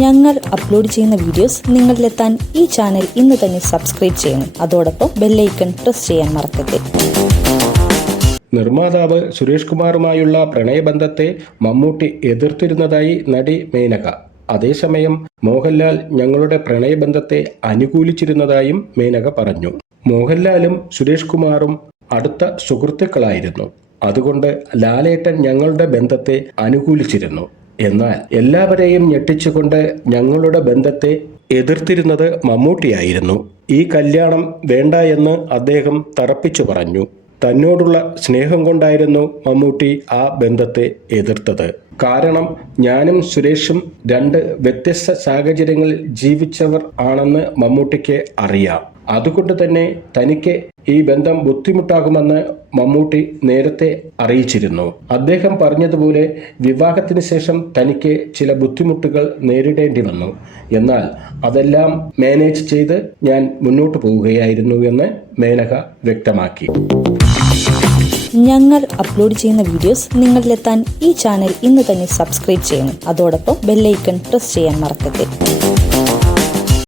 ഞങ്ങൾ അപ്ലോഡ് ചെയ്യുന്ന വീഡിയോസ് നിങ്ങളിലെത്താൻ ഈ ചാനൽ ഇന്ന് തന്നെ സബ്സ്ക്രൈബ് ചെയ്യണം. അതോടൊപ്പം ബെല്ലൈക്കൺ പ്രസ് ചെയ്യാൻ മറക്കരുത്. നിർമ്മാതാവ് സുരേഷ് കുമാറുമായുള്ള പ്രണയബന്ധത്തെ മമ്മൂട്ടി എതിർത്തിരുന്നതായി നടി മേനക. അതേസമയം മോഹൻലാൽ ഞങ്ങളുടെ പ്രണയബന്ധത്തെ അനുകൂലിച്ചിരുന്നതായും മേനക പറഞ്ഞു. മോഹൻലാലും സുരേഷ് കുമാറും അടുത്ത സുഹൃത്തുക്കളായിരുന്നു. അതുകൊണ്ട് ലാലേട്ടൻ ഞങ്ങളുടെ ബന്ധത്തെ അനുകൂലിച്ചിരുന്നു. എന്നാൽ എല്ലാവരെയും ഞെട്ടിച്ചുകൊണ്ട് ഞങ്ങളുടെ ബന്ധത്തെ എതിർത്തിരുന്നത് മമ്മൂട്ടിയായിരുന്നു. ഈ കല്യാണം വേണ്ട എന്ന് അദ്ദേഹം തറപ്പിച്ചു പറഞ്ഞു. തന്നോടുള്ള സ്നേഹം കൊണ്ടായിരുന്നു മമ്മൂട്ടി ആ ബന്ധത്തെ എതിർത്തത്. കാരണം ഞാനും സുരേഷും രണ്ട് വ്യത്യസ്ത സാഹചര്യങ്ങളിൽ ജീവിച്ചവർ ആണെന്ന് മമ്മൂട്ടിക്ക് അറിയാം. അതുകൊണ്ട് തന്നെ തനിക്ക് ഈ ബന്ധം ബുദ്ധിമുട്ടാകുമെന്ന് മമ്മൂട്ടി നേരത്തെ അറിയിച്ചിരുന്നു. അദ്ദേഹം പറഞ്ഞതുപോലെ വിവാഹത്തിന് ശേഷം തനിക്ക് ചില ബുദ്ധിമുട്ടുകൾ നേരിടേണ്ടി വന്നു. എന്നാൽ അതെല്ലാം മാനേജ് ചെയ്ത് ഞാൻ മുന്നോട്ട് പോവുകയായിരുന്നു എന്ന് മേനക വ്യക്തമാക്കി. ഞങ്ങൾ അപ്ലോഡ് ചെയ്യുന്ന വീഡിയോസ് നിങ്ങളിലെത്താൻ ഈ ചാനൽ ഇന്ന് തന്നെ സബ്സ്ക്രൈബ് ചെയ്യണം. അതോടൊപ്പം ബെല്ലൈക്കൺ പ്രസ് ചെയ്യാൻ മറക്കരുത്.